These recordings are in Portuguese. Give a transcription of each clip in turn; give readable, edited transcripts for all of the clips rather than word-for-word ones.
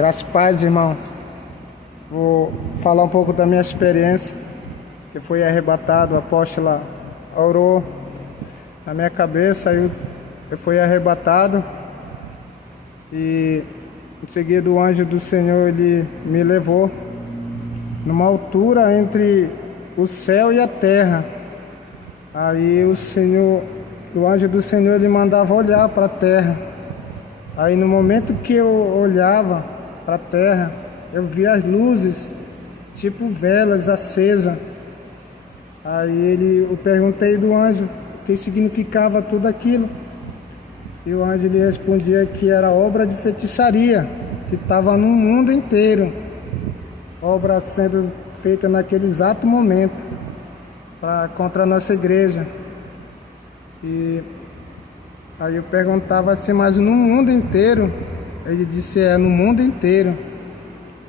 Graças a paz, irmão. Vou falar um pouco da minha experiência, que foi arrebatado. A apóstola orou na minha cabeça, eu fui arrebatado e em seguida o anjo do Senhor ele me levou numa altura entre o céu e a terra. Aí o anjo do Senhor ele mandava olhar para a terra. Aí no momento que eu olhava para a terra, eu via as luzes, tipo velas acesas. Aí eu perguntei do anjo o que significava tudo aquilo. E o anjo lhe respondia que era obra de feitiçaria, que estava no mundo inteiro. Obra sendo feita naquele exato momento contra a nossa igreja. E aí eu perguntava assim, mas no mundo inteiro? Ele disse, no mundo inteiro.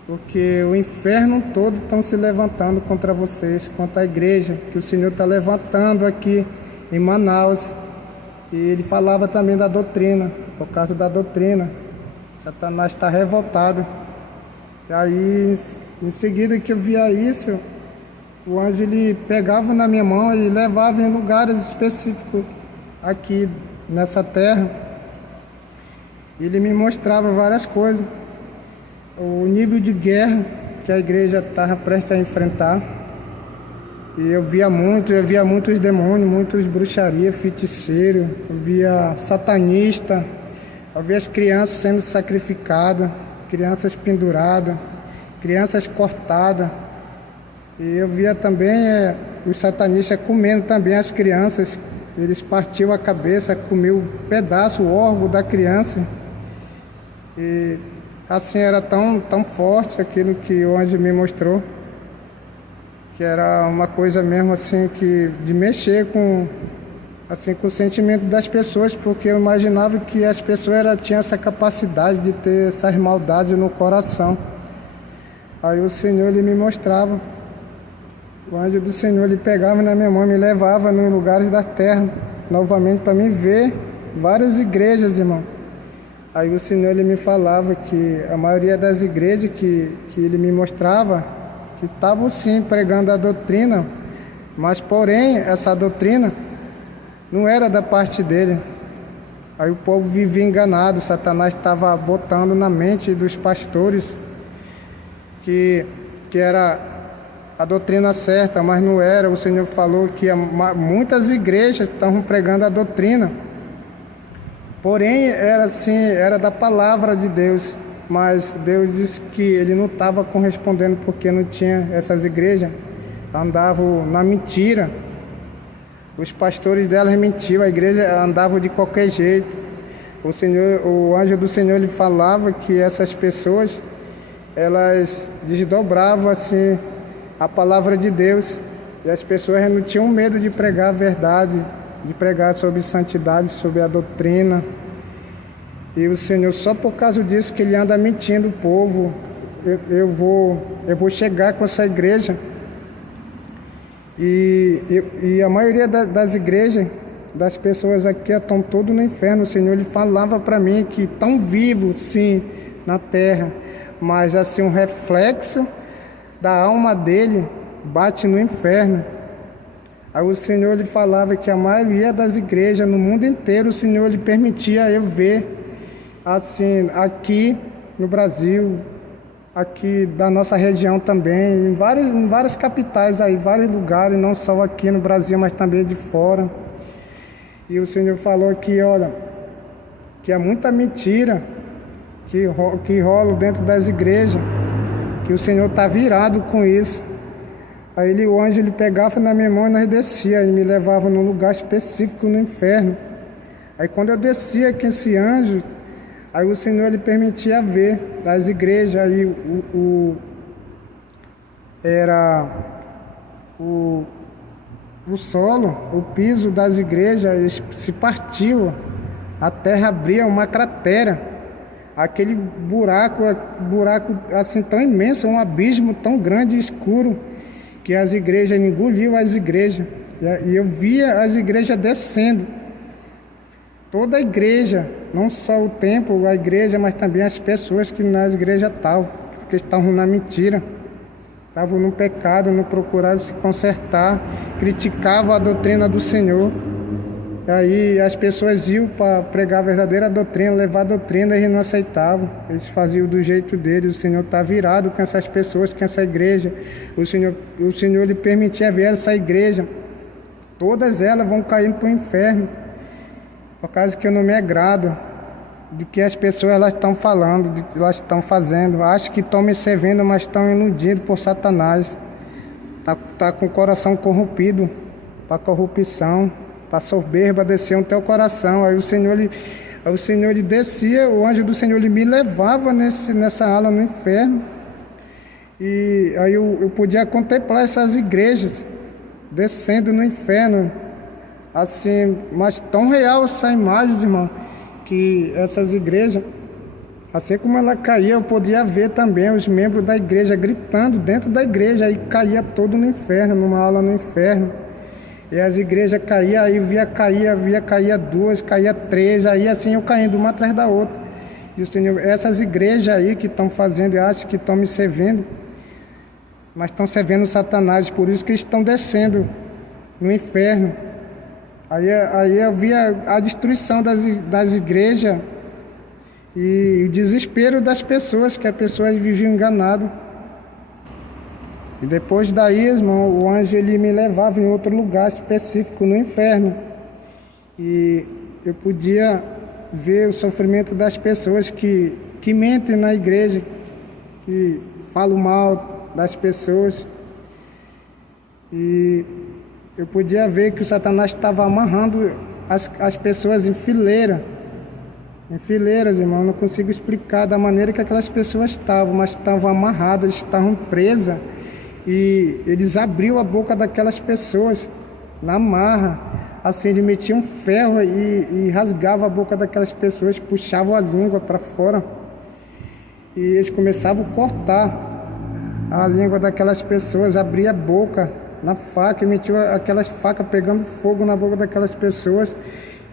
Porque o inferno todo estão se levantando contra vocês, contra a igreja, que o Senhor está levantando aqui em Manaus. E ele falava também da doutrina, por causa da doutrina. Satanás está revoltado. E aí, em seguida que eu via isso, o anjo ele pegava na minha mão e levava em lugares específicos aqui nessa terra. Ele me mostrava várias coisas. O nível de guerra que a igreja estava prestes a enfrentar. E eu via muitos demônios, muitos bruxaria, feiticeiro, eu via satanista, eu via as crianças sendo sacrificadas, crianças penduradas, crianças cortadas. E eu via também os satanistas comendo também as crianças. Eles partiam a cabeça, comiam um pedaço, o órgão da criança. E assim era tão forte aquilo que o anjo me mostrou, que era uma coisa mesmo assim de mexer com o sentimento das pessoas, porque eu imaginava que as pessoas tinham essa capacidade de ter essas maldades no coração. Aí o Senhor ele me mostrava, o anjo do Senhor ele pegava na minha mão e me levava nos lugares da terra novamente para me ver várias igrejas, irmão. Aí o Senhor ele me falava que a maioria das igrejas que ele me mostrava, que estavam sim pregando a doutrina, mas porém essa doutrina não era da parte dele. Aí o povo vivia enganado, Satanás estava botando na mente dos pastores que era a doutrina certa, mas não era. O Senhor falou que muitas igrejas estavam pregando a doutrina, porém era da palavra de Deus, mas Deus disse que ele não estava correspondendo porque não tinha essas igrejas, andavam na mentira, os pastores delas mentiam, a igreja andava de qualquer jeito. O anjo do Senhor ele falava que essas pessoas elas desdobravam assim a palavra de Deus, e as pessoas não tinham medo de pregar a verdade, de pregar sobre santidade, sobre a doutrina. E o Senhor, só por causa disso que ele anda mentindo o povo, eu vou chegar com essa igreja. E a maioria das igrejas, das pessoas aqui estão todas no inferno. O Senhor ele falava para mim que estão vivos, sim, na terra, mas assim um reflexo da alma dele bate no inferno. Aí o Senhor ele falava que a maioria das igrejas no mundo inteiro, o Senhor ele permitia eu ver, assim, aqui no Brasil, aqui da nossa região também, em várias capitais aí, vários lugares, não só aqui no Brasil, mas também de fora. E o Senhor falou que, olha, que há muita mentira que rola dentro das igrejas, que o Senhor está virado com isso. Aí o anjo ele pegava na minha mão e nós descia, ele me levava num lugar específico no inferno. Aí quando eu descia com esse anjo, aí o Senhor ele permitia ver das igrejas, aí o solo, o piso das igrejas se partiu, a terra abria uma cratera, aquele buraco assim tão imenso, um abismo tão grande e escuro, que as igrejas engoliu as igrejas, e eu via as igrejas descendo. toda a igreja, não só o templo, a igreja, mas também as pessoas que na igreja estavam, porque estavam na mentira, estavam no pecado, não procuraram se consertar, criticavam a doutrina do Senhor. Aí as pessoas iam para pregar a verdadeira doutrina, levar a doutrina, e eles não aceitavam. Eles faziam do jeito deles. O Senhor está virado com essas pessoas, com essa igreja. O Senhor lhe permitia ver essa igreja. Todas elas vão caindo para o inferno, por causa que eu não me agrado do que as pessoas elas estão falando, do que elas estão fazendo. Acho que estão me servindo, mas estão iludidos por Satanás. Tá com o coração corrompido para corrupção, para soberba descer no teu coração. Aí o Senhor ele descia, o anjo do Senhor ele me levava nessa ala no inferno. E aí eu podia contemplar essas igrejas descendo no inferno. Assim, mas tão real essa imagem, irmão, que essas igrejas, assim como ela caía, eu podia ver também os membros da igreja gritando dentro da igreja, aí caía todo no inferno, numa aula no inferno. E as igrejas caíam, aí caía duas, caía três, aí assim eu caindo uma atrás da outra. E o Senhor, essas igrejas aí que estão fazendo, eu acho que estão me servindo, mas estão servindo Satanás, por isso que estão descendo no inferno. Aí eu via a destruição das igrejas e o desespero das pessoas, que as pessoas viviam enganadas. E depois daí, irmão, o anjo ele me levava em outro lugar específico, no inferno. E eu podia ver o sofrimento das pessoas que mentem na igreja, que falam mal das pessoas. E eu podia ver que o Satanás estava amarrando as pessoas em fileiras, irmão. Eu não consigo explicar da maneira que aquelas pessoas estavam, mas estavam amarradas, estavam presas. E eles abriam a boca daquelas pessoas na marra, assim, eles metiam ferro e rasgavam a boca daquelas pessoas, puxavam a língua para fora. E eles começavam a cortar a língua daquelas pessoas, abria a boca na faca e metiam aquelas facas pegando fogo na boca daquelas pessoas.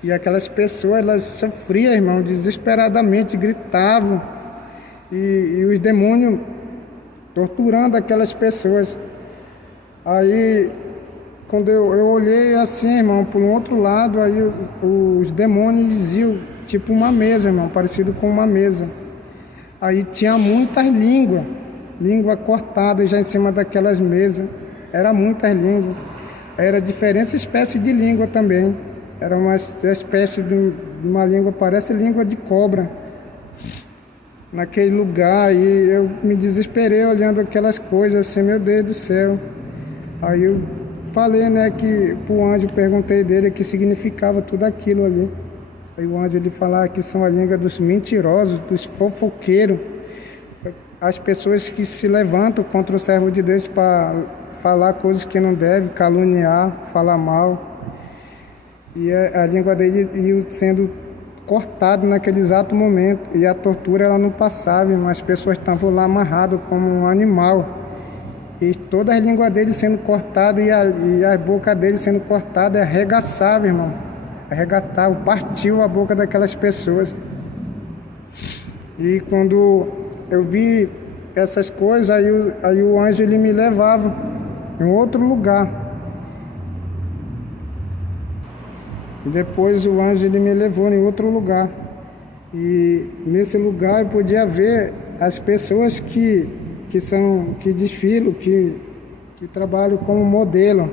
E aquelas pessoas, elas sofriam, irmão, desesperadamente, gritavam. E os demônios torturando aquelas pessoas. Aí, quando eu olhei assim, irmão, por um outro lado, aí os demônios diziam, tipo uma mesa, irmão, parecido com uma mesa. Aí tinha muitas língua cortada já em cima daquelas mesas. Era muitas línguas. Era diferentes espécies de língua também. Era uma espécie de uma língua, parece língua de cobra. Naquele lugar, e eu me desesperei olhando aquelas coisas assim, meu Deus do céu. Aí eu falei, né, que pro anjo, perguntei dele o que significava tudo aquilo ali. Aí o anjo ele falava que são a língua dos mentirosos, dos fofoqueiros, as pessoas que se levantam contra o servo de Deus para falar coisas que não deve, caluniar, falar mal. E a língua dele ia sendo cortado naquele exato momento, e a tortura ela não passava, mas as pessoas estavam lá amarradas como um animal, e toda a língua dele sendo cortada e a boca dele sendo cortada, arregaçava, irmão, arregatava, partiu a boca daquelas pessoas. E quando eu vi essas coisas, aí o anjo ele me levava em outro lugar. E depois o anjo ele me levou em outro lugar. E nesse lugar eu podia ver as pessoas que desfilam, que trabalham como modelo,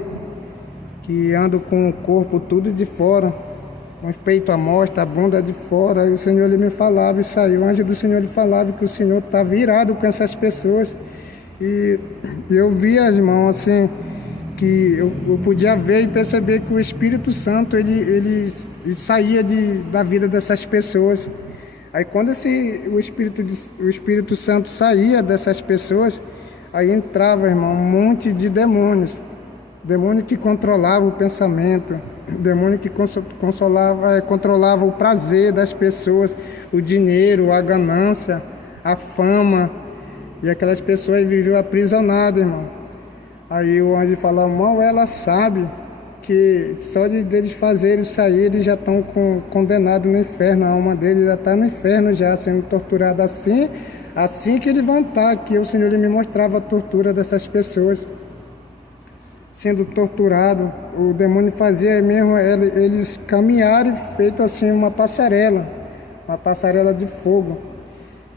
que andam com o corpo tudo de fora, com os peitos à mostra, a bunda de fora. E o Senhor ele me falava isso aí. O anjo do Senhor ele falava que o Senhor está virado com essas pessoas. E eu via, irmão, assim, que eu podia ver e perceber que o Espírito Santo ele saía da vida dessas pessoas. Aí quando o Espírito Santo saía dessas pessoas, aí entrava, irmão, um monte de demônios que controlavam o pensamento, demônio que controlava o prazer das pessoas, o dinheiro, a ganância, a fama, e aquelas pessoas viviam aprisionadas, irmão. Aí o anjo falava, mal ela sabe porque só de deles fazerem sair, eles já estão condenados no inferno, a alma deles já está no inferno, já sendo torturada assim que eles vão estar, que o Senhor ele me mostrava a tortura dessas pessoas, sendo torturado. O demônio fazia mesmo eles caminharem feito assim uma passarela de fogo.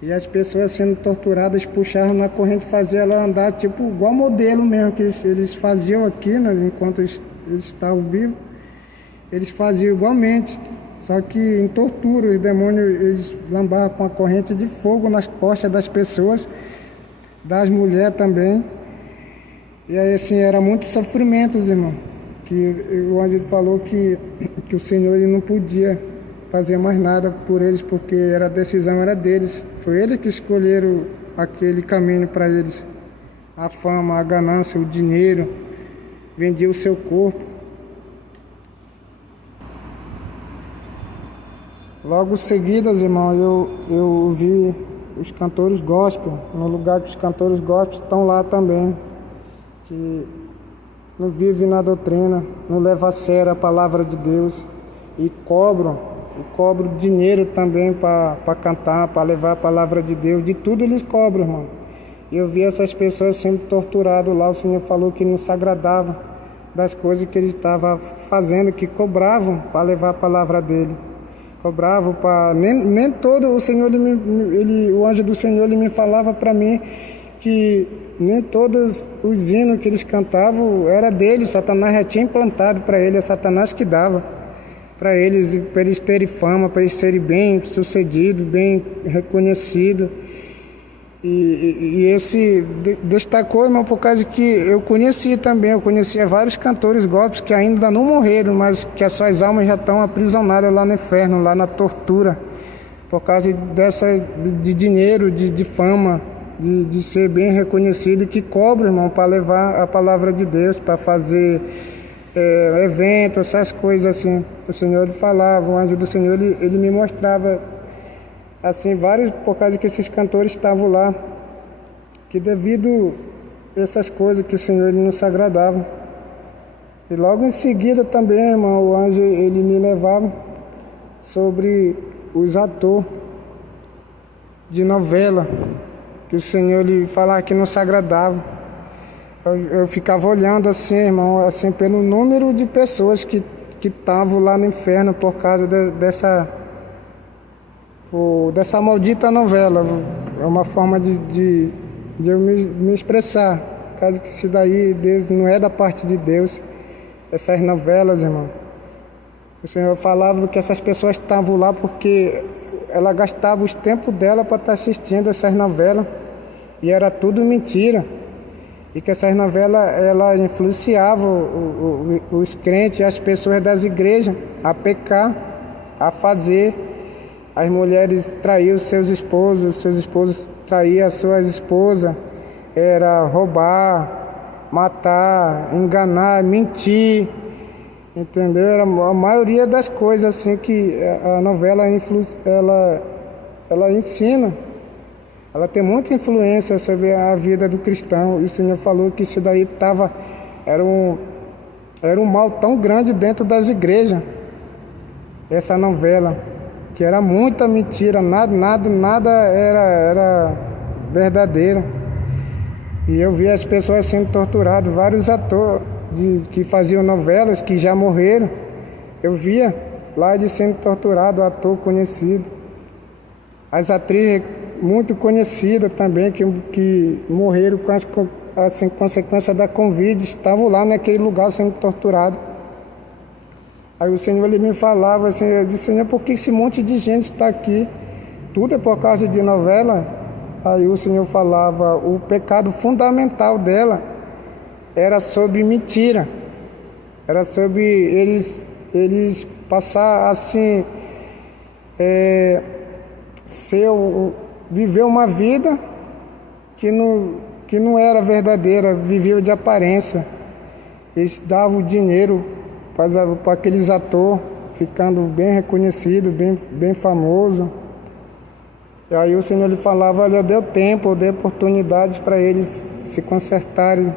E as pessoas sendo torturadas, puxavam na corrente, faziam ela andar tipo igual modelo mesmo que eles faziam aqui, né, enquanto eles estavam vivos. Eles faziam igualmente, só que em tortura. Os demônios eles lambavam com a corrente de fogo nas costas das pessoas, das mulheres também. E aí assim, era muito sofrimento, irmão. Que o anjo falou que o Senhor ele não podia fazer mais nada por eles, porque a decisão era deles. Foi eles que escolheram aquele caminho para eles. A fama, a ganância, o dinheiro, vendia o seu corpo. Logo seguidas, irmão, eu vi os cantores gospel, no lugar que os cantores gospel estão lá também, que não vivem na doutrina, não levam a sério a palavra de Deus e cobram dinheiro também para cantar, para levar a palavra de Deus. De tudo eles cobram, irmão. E eu vi essas pessoas sendo torturadas lá. O Senhor falou que não se agradava das coisas que eles estavam fazendo, que cobravam para levar a palavra dele. Cobravam para... Nem todo o Senhor, o anjo do Senhor ele me falava para mim que nem todos os hinos que eles cantavam era deles. Satanás já tinha implantado para ele, é Satanás que dava para eles terem fama, para eles serem bem sucedidos, bem reconhecidos. E esse destacou, irmão, por causa que eu conhecia vários cantores gospels que ainda não morreram, mas que as suas almas já estão aprisionadas lá no inferno, lá na tortura, por causa de dinheiro, de fama, de ser bem reconhecido, que cobra, irmão, para levar a palavra de Deus, para fazer evento, essas coisas assim. O Senhor falava, o anjo do Senhor ele me mostrava assim vários, por causa que esses cantores estavam lá, que devido a essas coisas que o Senhor ele não se agradava. E logo em seguida também, irmão, o anjo ele me levava sobre os atores de novela, que o Senhor ele falava que não se agradava. Eu ficava olhando assim, irmão, assim, pelo número de pessoas que estavam lá no inferno por causa dessa maldita novela. É uma forma de eu me expressar, por causa que isso daí Deus não é da parte de Deus, essas novelas, irmão. O Senhor falava que essas pessoas estavam lá porque ela gastava os tempos dela para estar assistindo essas novelas e era tudo mentira. E que essas novelas ela influenciavam os crentes, as pessoas das igrejas a pecar, a fazer. As mulheres traíam seus esposos traíam as suas esposas, era roubar, matar, enganar, mentir, entendeu? Era a maioria das coisas assim que a novela ela ensina. Ela tem muita influência sobre a vida do cristão. E o Senhor falou que isso daí era um mal tão grande dentro das igrejas. Essa novela, que era muita mentira, nada era verdadeiro. E eu vi as pessoas sendo torturadas, vários atores que faziam novelas, que já morreram. Eu via lá de sendo torturado, ator conhecido. As atrizes muito conhecidas também, que morreram com as consequências da Covid, estavam lá naquele lugar sendo torturados. Aí o Senhor ele me falava assim, eu disse, Senhor, por que esse monte de gente está aqui? Tudo é por causa de novela? Aí o Senhor falava, o pecado fundamental dela era sobre mentira. Era sobre eles passar assim, viver uma vida que não era verdadeira, viveu de aparência. Eles davam dinheiro para aqueles atores, ficando bem reconhecido, bem famoso. E aí o Senhor lhe falava, olha, eu dei tempo, eu dei oportunidades para eles se consertarem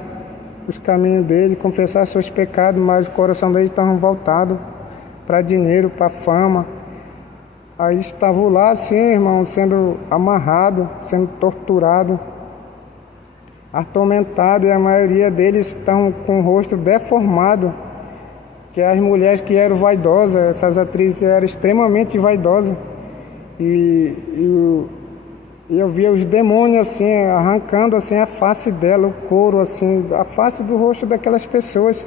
os caminhos dele, confessar seus pecados, mas o coração dele estava voltado para dinheiro, para fama. Aí estavam lá assim, irmão, sendo amarrado, sendo torturado, atormentado, e a maioria deles estão com o rosto deformado, que as mulheres que eram vaidosas, essas atrizes eram extremamente vaidosas, e eu via os demônios assim, arrancando assim a face dela, o couro assim, a face do rosto daquelas pessoas.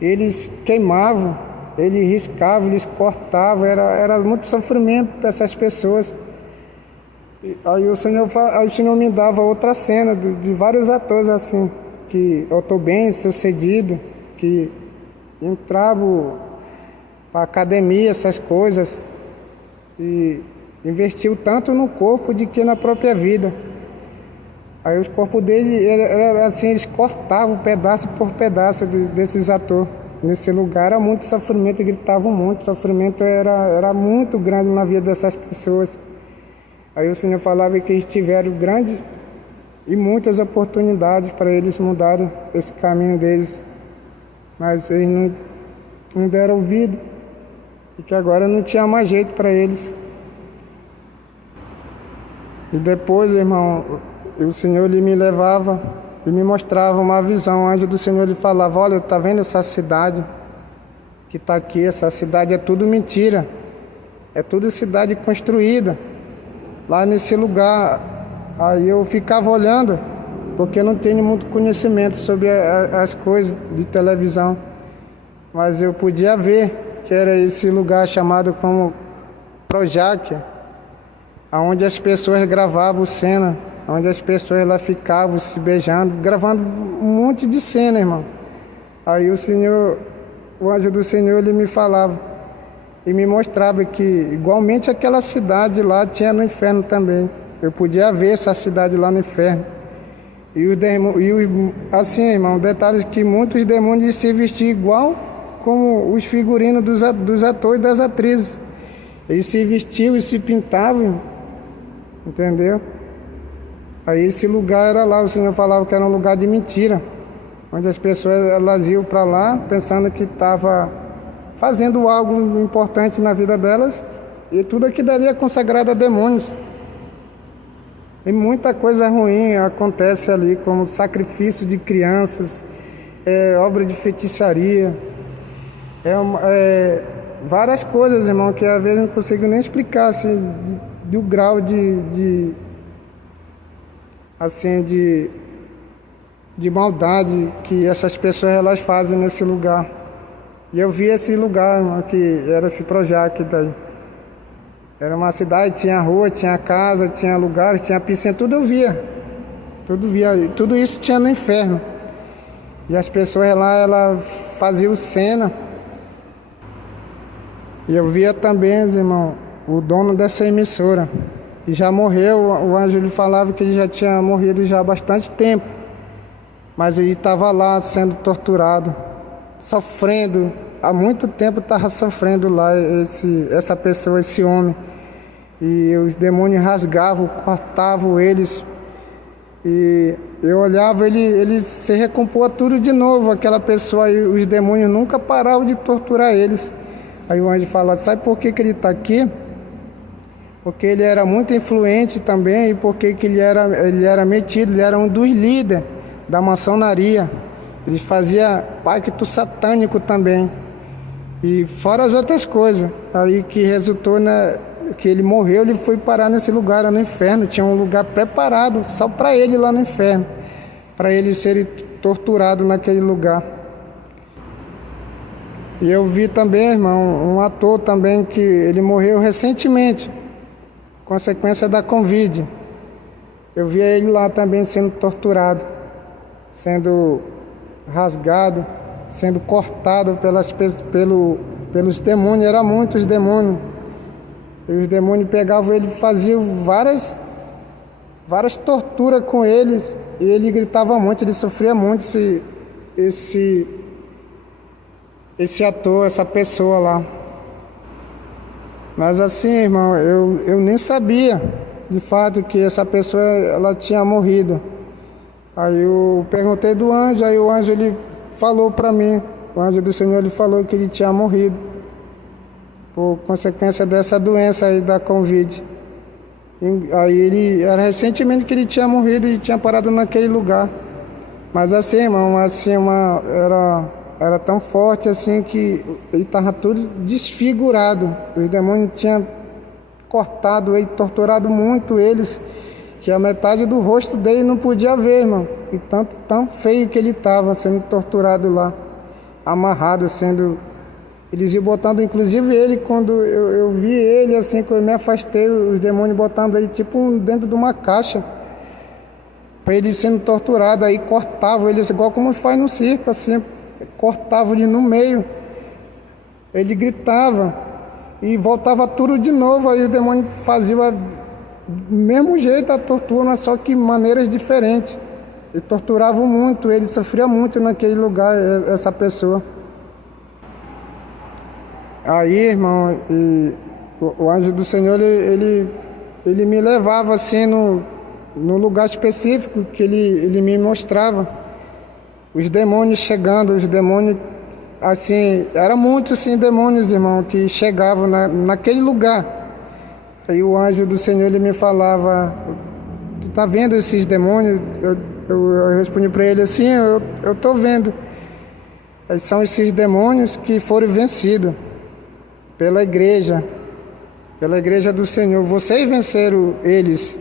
Eles queimavam, eles riscavam, eles cortavam, era muito sofrimento para essas pessoas. Aí o Senhor me dava outra cena de vários atores assim, que eu estou bem sucedido, que entravam para academia, essas coisas, e investiu tanto no corpo de que na própria vida. Aí os corpos deles, era assim, eles cortavam pedaço por pedaço desses atores. Nesse lugar era muito sofrimento, gritavam muito, o sofrimento era muito grande na vida dessas pessoas. Aí o Senhor falava que eles tiveram grandes e muitas oportunidades para eles mudarem esse caminho deles, mas eles não deram ouvido, e que agora não tinha mais jeito para eles. E depois, irmão, o Senhor ele me levava e me mostrava uma visão. O anjo do Senhor ele falava: olha, tá vendo essa cidade que está aqui? Essa cidade é tudo mentira, é tudo cidade construída lá nesse lugar. Aí eu ficava olhando, porque eu não tenho muito conhecimento sobre as coisas de televisão, mas eu podia ver que era esse lugar chamado como Projac, onde as pessoas gravavam cena, onde as pessoas lá ficavam se beijando, gravando um monte de cena, irmão. Aí o anjo do Senhor, ele me falava e me mostrava que igualmente aquela cidade lá tinha no inferno também. Eu podia ver essa cidade lá no inferno. Assim, irmão, detalhes que muitos demônios se vestiam igual como os figurinos dos atores e das atrizes. Eles se vestiam e se pintavam, entendeu? Aí esse lugar era lá, o Senhor falava que era um lugar de mentira, onde as pessoas elas iam para lá pensando que estava fazendo algo importante na vida delas, e tudo aquilo ali é consagrado a demônios. E muita coisa ruim acontece ali, como sacrifício de crianças, obra de feitiçaria, várias coisas, irmão, que às vezes não consigo nem explicar assim, do grau de maldade que essas pessoas elas fazem nesse lugar. E eu vi esse lugar, irmão, que era esse Projac daí. Era uma cidade, tinha rua, tinha casa, tinha lugares, tinha piscina, tudo eu via. Tudo isso tinha no inferno. E as pessoas lá, elas faziam cena. E eu via também, irmão, o dono dessa emissora. E já morreu, o anjo lhe falava que ele já tinha morrido já há bastante tempo. Mas ele estava lá sendo torturado, sofrendo. Há muito tempo estava sofrendo lá essa pessoa, esse homem. E os demônios rasgavam, cortavam eles. E eu olhava, ele se recompôs tudo de novo, aquela pessoa. E os demônios nunca paravam de torturar eles. Aí o anjo fala: sabe por que ele está aqui? Porque ele era muito influente também, e porque que ele era metido, ele era um dos líderes da maçonaria. Ele fazia pacto satânico também. E fora as outras coisas, aí que resultou que ele morreu, ele foi parar nesse lugar lá no inferno. Tinha um lugar preparado só para ele lá no inferno, para ele ser torturado naquele lugar. E eu vi também, irmão, um ator também que ele morreu recentemente, consequência da Covid. Eu vi ele lá também sendo torturado, sendo rasgado, sendo cortado pelos demônios. Eram muitos demônios. E os demônios pegavam ele e faziam várias torturas com eles. E ele gritava muito, ele sofria muito, esse ator, essa pessoa lá. Mas assim, irmão, eu nem sabia de fato que essa pessoa ela tinha morrido. Aí eu perguntei do anjo, aí o anjo ele falou para mim, o anjo do Senhor ele falou que ele tinha morrido por consequência dessa doença aí da Covid. Aí ele era recentemente que ele tinha morrido e tinha parado naquele lugar. Mas assim, irmão, assim, era tão forte assim que ele estava todo desfigurado. Os demônios tinham cortado ele, torturado muito eles, que a metade do rosto dele não podia ver, irmão. E tanto tão feio que ele estava sendo torturado lá, amarrado, sendo... Eles iam botando, inclusive ele, quando eu vi ele, assim, que eu me afastei, os demônios botando ele tipo dentro de uma caixa, para ele sendo torturado. Aí cortavam ele, igual como faz no circo, assim, cortavam ele no meio, ele gritava e voltava tudo de novo. Aí os demônios faziam do mesmo jeito a tortura, mas só que maneiras diferentes. E torturavam muito, ele sofria muito naquele lugar, essa pessoa. Aí, irmão, o anjo do Senhor, ele me levava assim no lugar específico que ele me mostrava. Os demônios chegando, os demônios, assim, era muito assim, demônios, irmão, que chegavam naquele lugar. Aí o anjo do Senhor, ele me falava, tu tá vendo esses demônios? Eu respondi para ele assim, eu tô vendo. São esses demônios que foram vencidos pela igreja do Senhor. Vocês venceram eles,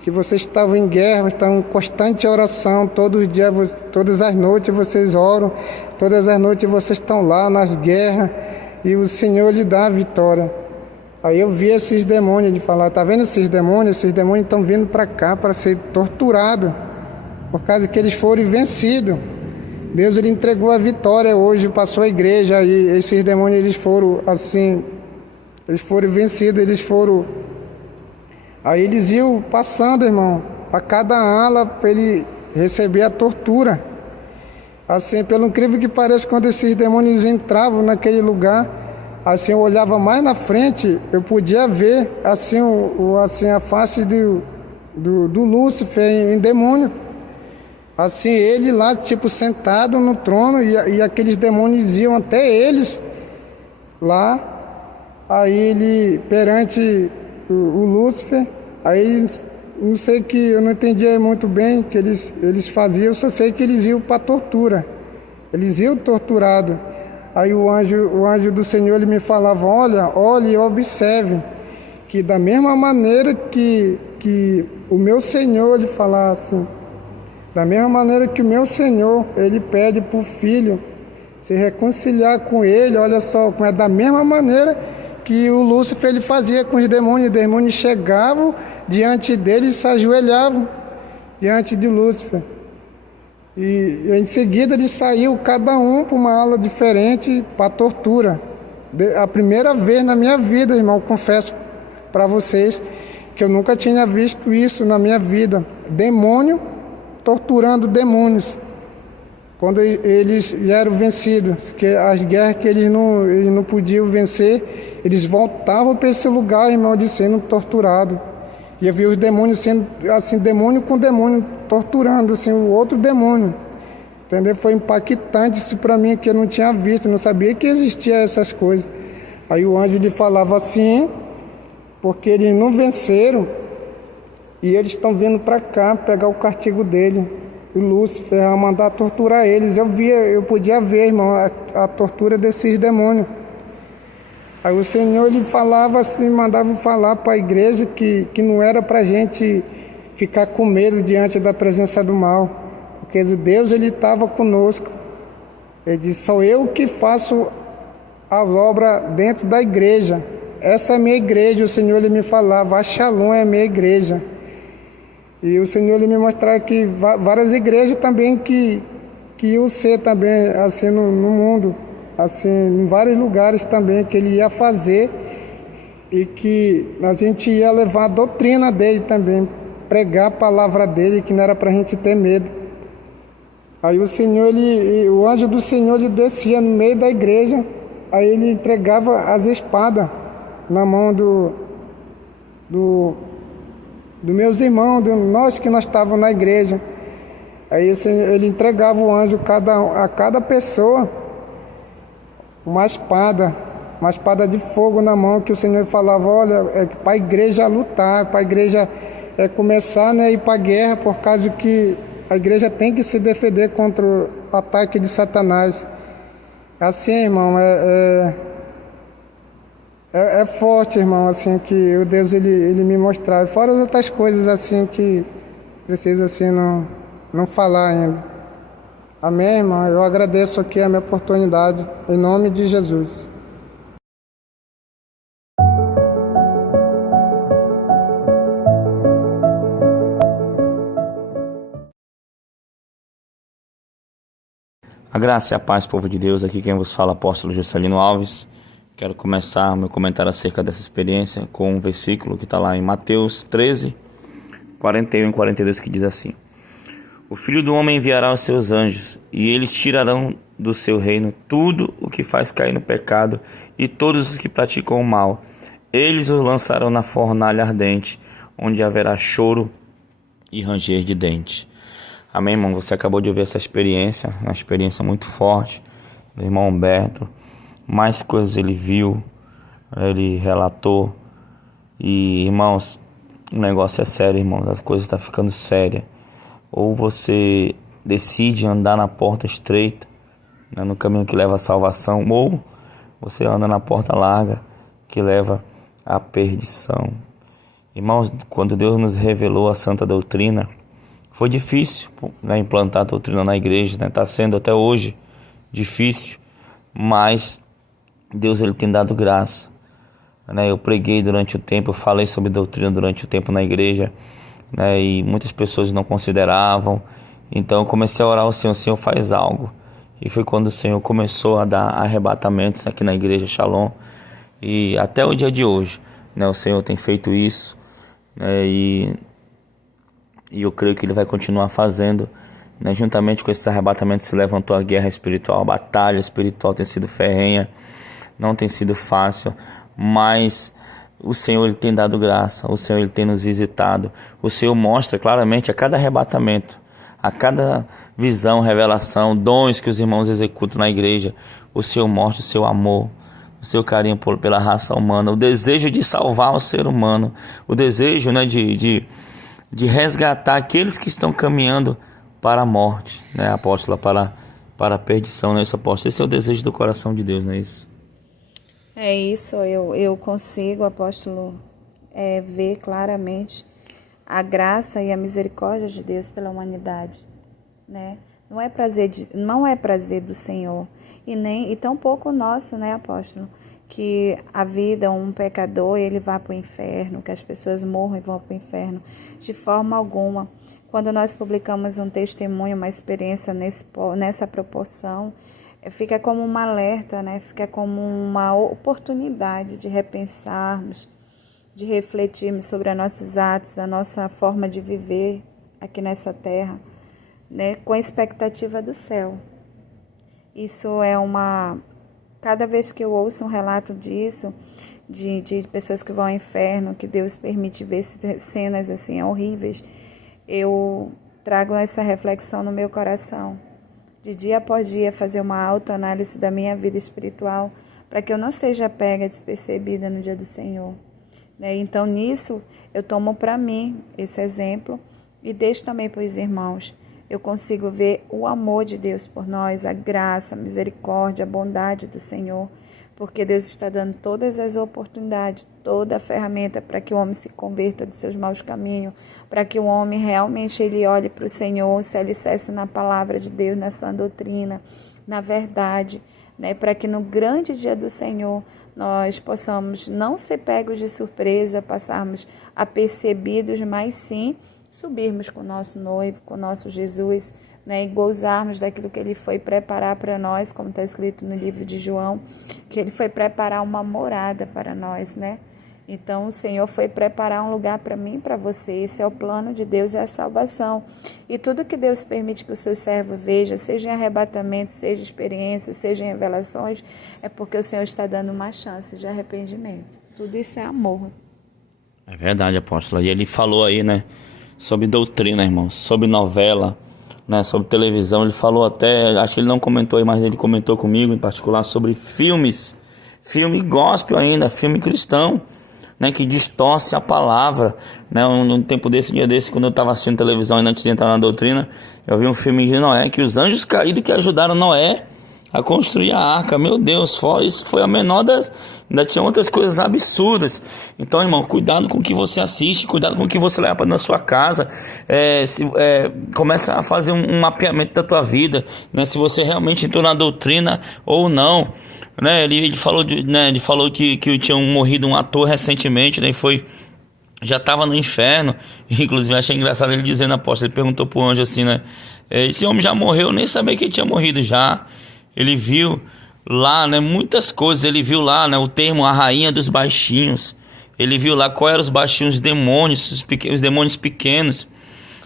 que vocês estavam em guerra, estavam em constante oração, todos os dias, todas as noites vocês oram, todas as noites vocês estão lá nas guerras, e o Senhor lhe dá a vitória. Aí eu vi esses demônios, de falar, tá vendo esses demônios? Esses demônios estão vindo para cá para ser torturados, por causa que eles foram vencidos. Deus ele entregou a vitória hoje, passou a igreja, e esses demônios eles foram assim, eles foram vencidos, eles foram... Aí eles iam passando, irmão, a cada ala para ele receber a tortura. Assim, pelo incrível que pareça, quando esses demônios entravam naquele lugar, assim, eu olhava mais na frente, eu podia ver assim, assim a face do Lúcifer em demônio. Assim, ele lá, tipo, sentado no trono, e aqueles demônios iam até eles lá. Aí ele, perante o Lúcifer, aí não sei, que eu não entendia muito bem o que eles faziam, eu só sei que eles iam para tortura, eles iam torturados. Aí o anjo do Senhor, ele me falava, olhe e observe, que da mesma maneira que o meu Senhor, ele falava assim, da mesma maneira que o meu Senhor, ele pede para o filho se reconciliar com ele, olha só, é da mesma maneira que o Lúcifer ele fazia com os demônios chegavam diante dele e se ajoelhavam diante de Lúcifer. E em seguida ele saiu cada um para uma ala diferente para tortura. A primeira vez na minha vida, irmão, confesso para vocês que eu nunca tinha visto isso na minha vida. Demônio torturando demônios. Quando eles eram vencidos, que as guerras que eles não podiam vencer, eles voltavam para esse lugar, irmão, de sendo torturado. E eu vi os demônios sendo, assim, demônio com demônio, torturando, assim, o outro demônio. Entendeu? Foi impactante isso para mim, que eu não tinha visto, não sabia que existia essas coisas. Aí o anjo lhe falava assim, porque eles não venceram, e eles estão vindo para cá pegar o castigo dele. O Lúcifer a mandar torturar eles. Eu podia ver, irmão, a tortura desses demônios. Aí o Senhor ele falava assim, mandava falar para a igreja que não era para a gente ficar com medo diante da presença do mal, porque Deus ele estava conosco. Ele disse, sou eu que faço a obra dentro da igreja. Essa é a minha igreja. O Senhor ele me falava, a Shalom é a minha igreja. E o Senhor ele me mostrava que várias igrejas também que iam ser também assim no mundo, assim em vários lugares também que ele ia fazer, e que a gente ia levar a doutrina dele também, pregar a palavra dele, que não era para a gente ter medo. Aí o anjo do Senhor ele descia no meio da igreja, aí ele entregava as espadas na mão do meus irmãos, nós estávamos na igreja. Aí o Senhor, ele entregava o anjo a cada pessoa uma espada de fogo na mão, que o Senhor falava, olha, é para a igreja lutar, para a igreja começar, né, ir para a guerra, por causa que a igreja tem que se defender contra o ataque de Satanás. Assim, irmão, é forte, irmão, assim, que o Deus ele me mostrava. Fora as outras coisas, assim, que precisa, assim, não falar ainda. Amém, irmão? Eu agradeço aqui a minha oportunidade, em nome de Jesus. A graça e a paz, povo de Deus. Aqui quem vos fala, apóstolo Juscelino Alves. Quero começar meu comentário acerca dessa experiência com um versículo que está lá em Mateus 13, 41 e 42, que diz assim: O Filho do Homem enviará os seus anjos, e eles tirarão do seu reino tudo o que faz cair no pecado e todos os que praticam o mal. Eles os lançarão na fornalha ardente, onde haverá choro e ranger de dentes. Amém, irmão? Você acabou de ouvir essa experiência, uma experiência muito forte do irmão Humberto. Mais coisas ele viu, ele relatou. E, irmãos, o negócio é sério, irmãos. As coisas estão ficando sérias. Ou você decide andar na porta estreita, né, no caminho que leva à salvação, ou você anda na porta larga que leva à perdição. Irmãos, quando Deus nos revelou a santa doutrina, foi difícil, né, implantar a doutrina na igreja, né? Está sendo até hoje difícil, mas Deus ele tem dado graça, né? Eu preguei durante o tempo, eu falei sobre doutrina durante o tempo na igreja, né? E muitas pessoas não consideravam. Então eu comecei a orar ao Senhor, Senhor, faz algo. E foi quando o Senhor começou a dar arrebatamentos aqui na igreja Shalom. E até o dia de hoje, né, o Senhor tem feito isso, né? E eu creio que Ele vai continuar fazendo, né? Juntamente com esses arrebatamentos se levantou a guerra espiritual. A batalha espiritual tem sido ferrenha, não tem sido fácil, mas o Senhor ele tem dado graça, o Senhor ele tem nos visitado. O Senhor mostra claramente a cada arrebatamento, a cada visão, revelação, dons que os irmãos executam na igreja. O Senhor mostra o seu amor, o seu carinho pela raça humana, o desejo de salvar o ser humano, o desejo, né, de resgatar aqueles que estão caminhando para a morte, né, apóstola, para a perdição, né, apóstolo? Esse é o desejo do coração de Deus, não é isso? É isso, eu consigo, apóstolo, ver claramente a graça e a misericórdia de Deus pela humanidade, né? Não é prazer do Senhor e tampouco nosso, né, apóstolo? Que a vida, um pecador, ele vá para o inferno, que as pessoas morram e vão para o inferno, de forma alguma. Quando nós publicamos um testemunho, uma experiência nessa proporção, fica como um alerta, né? Fica como uma oportunidade de repensarmos, de refletirmos sobre os nossos atos, a nossa forma de viver aqui nessa terra, né? Com a expectativa do céu. Isso é cada vez que eu ouço um relato disso, de pessoas que vão ao inferno, que Deus permite ver cenas assim horríveis, eu trago essa reflexão no meu coração, de dia após dia fazer uma autoanálise da minha vida espiritual, para que eu não seja pega despercebida no dia do Senhor, né? Então nisso eu tomo para mim esse exemplo e deixo também para os irmãos. Eu consigo ver o amor de Deus por nós, a graça, a misericórdia, a bondade do Senhor, porque Deus está dando todas as oportunidades, toda a ferramenta para que o homem se converta dos seus maus caminhos, para que o homem realmente ele olhe para o Senhor, se alicerce na palavra de Deus, na sã doutrina, na verdade, né? Para que no grande dia do Senhor nós possamos não ser pegos de surpresa, passarmos apercebidos, mas sim subirmos com o nosso noivo, com o nosso Jesus, né, e gozarmos daquilo que Ele foi preparar para nós, como está escrito no livro de João, que Ele foi preparar uma morada para nós, né? Então o Senhor foi preparar um lugar para mim e para você. Esse é o plano de Deus, é a salvação. E tudo que Deus permite que o seu servo veja, seja em arrebatamento, seja em experiência, seja em revelações, é porque o Senhor está dando uma chance de arrependimento. Tudo isso é amor. É verdade, apóstolo. E ele falou aí, né, sobre doutrina, irmãos, sobre novela. né, sobre televisão. Ele falou até, acho que ele não comentou aí, mas ele comentou comigo em particular sobre filmes, filme gospel ainda, filme cristão, né, que distorce a palavra, né? Um tempo desse, dia desse, quando eu estava assistindo televisão ainda antes de entrar na doutrina, eu vi um filme de Noé, que os anjos caídos que ajudaram Noé a construir a arca. Meu Deus, isso foi a menor das... Ainda tinha outras coisas absurdas. Então, irmão, cuidado com o que você assiste, cuidado com o que você leva para na sua casa. Começa a fazer um mapeamento da tua vida, né? Se você realmente entrou na doutrina ou não, né? Ele falou, ele falou que tinha morrido um ator recentemente, né? Já estava no inferno. Inclusive achei engraçado ele dizendo, apóstolo, ele perguntou pro anjo assim, né? Esse homem já morreu, eu nem sabia que ele tinha morrido já. Ele viu lá, né, muitas coisas. Ele viu lá, né, o termo a rainha dos baixinhos. Ele viu lá qual eram os baixinhos, os demônios, os demônios pequenos.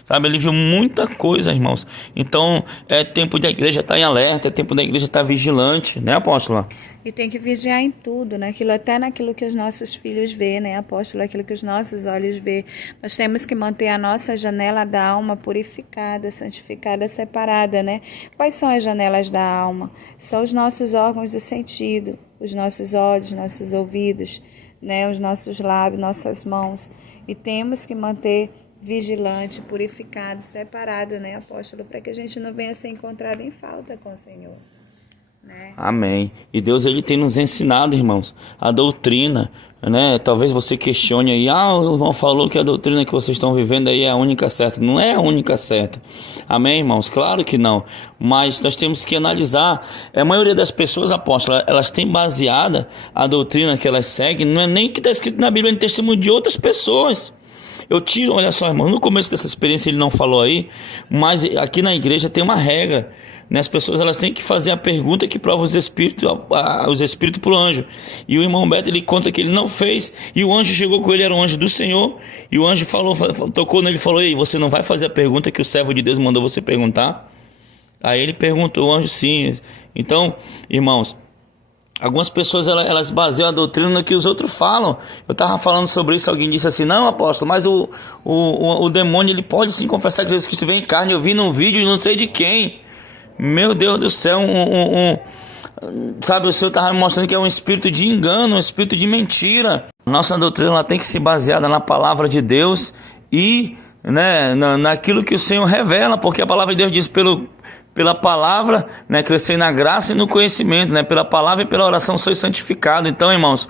Sabe, ele viu muita coisa, irmãos. Então, é tempo da igreja estar em alerta, é tempo da igreja estar vigilante, né, apóstola? E tem que vigiar em tudo, até naquilo que os nossos filhos vê, né, apóstolo? Aquilo que os nossos olhos vê. Nós temos que manter a nossa janela da alma purificada, santificada, separada, né? Quais são as janelas da alma? São os nossos órgãos de sentido, os nossos olhos, nossos ouvidos, né? Os nossos lábios, nossas mãos. E temos que manter vigilante, purificado, separado, né, apóstolo? Para que a gente não venha a ser encontrado em falta com o Senhor. Né? Amém. E Deus, ele tem nos ensinado, irmãos, a doutrina, né? Talvez você questione aí, o irmão falou que a doutrina que vocês estão vivendo aí é a única certa. Não é a única certa. Amém, irmãos? Claro que não. Mas nós temos que analisar. A maioria das pessoas, apóstolas, elas têm baseada a doutrina que elas seguem, não é nem o que está escrito na Bíblia, é testemunho de outras pessoas. Eu tiro, olha só, irmão, no começo dessa experiência ele não falou aí, mas aqui na igreja tem uma regra, né? As pessoas, elas têm que fazer a pergunta que prova os espíritos para o anjo. E o irmão Beto, ele conta que ele não fez, e o anjo chegou com ele, era um anjo do Senhor, e o anjo tocou nele e falou: ei, você não vai fazer a pergunta que o servo de Deus mandou você perguntar? Aí ele perguntou, o anjo sim. Então, irmãos, algumas pessoas elas baseiam a doutrina no que os outros falam. Eu estava falando sobre isso, alguém disse assim: não, apóstolo, mas o demônio, ele pode sim confessar que Jesus Cristo veio em carne. Eu vi num vídeo e não sei de quem. Meu Deus do céu, sabe, o Senhor estava me mostrando que é um espírito de engano, um espírito de mentira. Nossa doutrina, ela tem que ser baseada na palavra de Deus e, né, naquilo que o Senhor revela, porque a palavra de Deus diz pela palavra, né, crescer na graça e no conhecimento, né, pela palavra e pela oração sois santificado. Então, irmãos,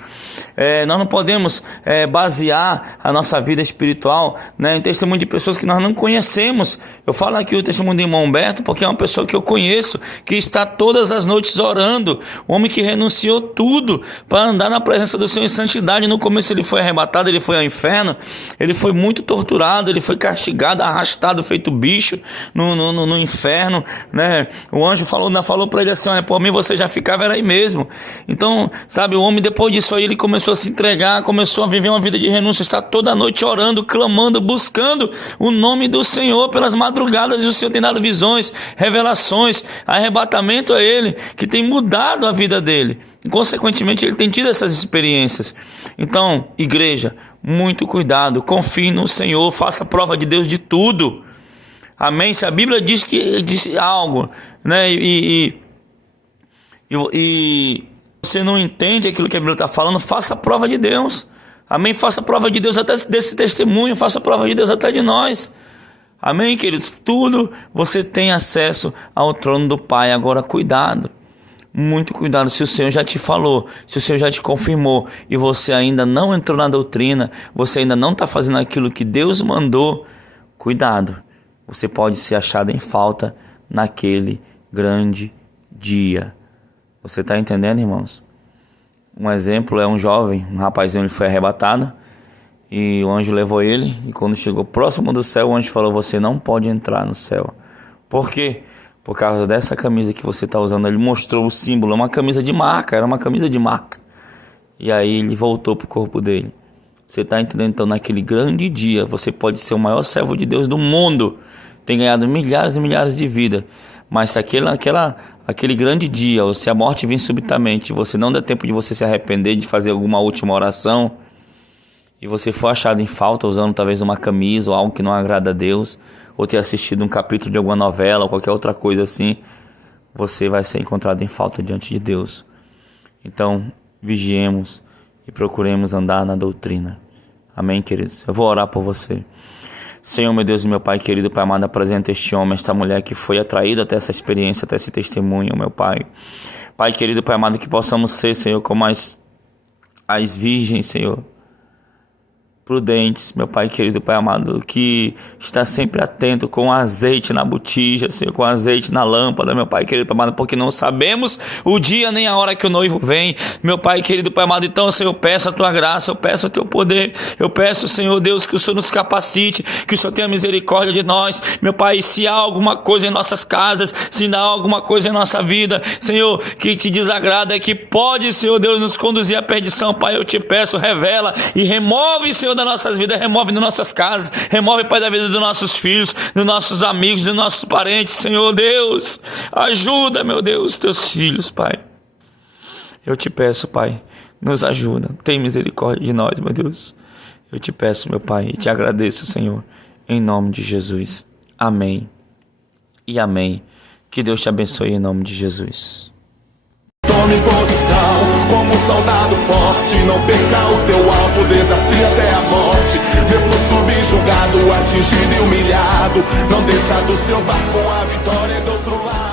nós não podemos basear a nossa vida espiritual, né, em testemunho de pessoas que nós não conhecemos. Eu falo aqui o testemunho de irmão Humberto porque é uma pessoa que eu conheço, que está todas as noites orando, um homem que renunciou tudo para andar na presença do Senhor em santidade. No começo ele foi arrebatado, ele foi ao inferno, ele foi muito torturado, ele foi castigado, arrastado, feito bicho no inferno, né? O anjo falou para ele assim: olha, por mim você já ficava era aí mesmo. Então, sabe, o homem, depois disso aí, ele começou a se entregar, começou a viver uma vida de renúncia, está toda noite orando, clamando, buscando o nome do Senhor pelas madrugadas, e o Senhor tem dado visões, revelações, arrebatamento a ele, que tem mudado a vida dele, e consequentemente ele tem tido essas experiências. Então, igreja, muito cuidado, confie no Senhor, faça prova de Deus de tudo. Amém? Se a Bíblia diz algo, né, e você não entende aquilo que a Bíblia está falando, faça a prova de Deus. Amém? Faça a prova de Deus até desse testemunho, faça a prova de Deus até de nós. Amém, queridos? Tudo você tem acesso ao trono do Pai. Agora, cuidado, muito cuidado. Se o Senhor já te falou, se o Senhor já te confirmou e você ainda não entrou na doutrina, você ainda não está fazendo aquilo que Deus mandou, cuidado. Você pode ser achado em falta naquele grande dia. Você está entendendo, irmãos? Um exemplo é um jovem, um rapazinho, ele foi arrebatado e o anjo levou ele, e quando chegou próximo do céu, o anjo falou: você não pode entrar no céu. Por quê? Por causa dessa camisa que você está usando. Ele mostrou o símbolo, uma camisa de marca, era uma camisa de marca. E aí ele voltou para o corpo dele. Você está entendendo? Então, naquele grande dia, você pode ser o maior servo de Deus do mundo, tem ganhado milhares e milhares de vidas, mas se aquele grande dia, ou se a morte vir subitamente, você não der tempo de você se arrepender, de fazer alguma última oração, e você for achado em falta usando talvez uma camisa ou algo que não agrada a Deus, ou ter assistido um capítulo de alguma novela ou qualquer outra coisa assim, você vai ser encontrado em falta diante de Deus. Então, vigiemos e procuremos andar na doutrina. Amém, queridos? Eu vou orar por você. Senhor, meu Deus e meu Pai querido, Pai amado, apresenta este homem, esta mulher que foi atraída até essa experiência, até esse testemunho, meu Pai. Pai querido, Pai amado, que possamos ser, Senhor, como as virgens, Senhor, prudentes, meu Pai querido, Pai amado, que está sempre atento com azeite na botija, Senhor, com azeite na lâmpada, meu Pai querido, Pai amado, porque não sabemos o dia nem a hora que o noivo vem, meu Pai querido, Pai amado. Então, Senhor, eu peço a Tua graça, eu peço o Teu poder, eu peço, Senhor Deus, que o Senhor nos capacite, que o Senhor tenha misericórdia de nós, meu Pai. Se há alguma coisa em nossas casas, se há alguma coisa em nossa vida, Senhor, que te desagrada, que pode, Senhor Deus, nos conduzir à perdição, Pai, eu te peço, revela e remove, Senhor, das nossas vidas, remove das nossas casas, remove, Pai, da vida dos nossos filhos, dos nossos amigos, dos nossos parentes, Senhor Deus. Ajuda, meu Deus, teus filhos, Pai. Eu te peço, Pai, nos ajuda, tem misericórdia de nós, meu Deus. Eu te peço, meu Pai, e te agradeço, Senhor, em nome de Jesus. Amém e amém. Que Deus te abençoe em nome de Jesus. Tome posição como um soldado forte. Não perca o teu alvo, desafia até a morte. Mesmo subjugado, atingido e humilhado, não desça do seu barco, a vitória é do outro lado.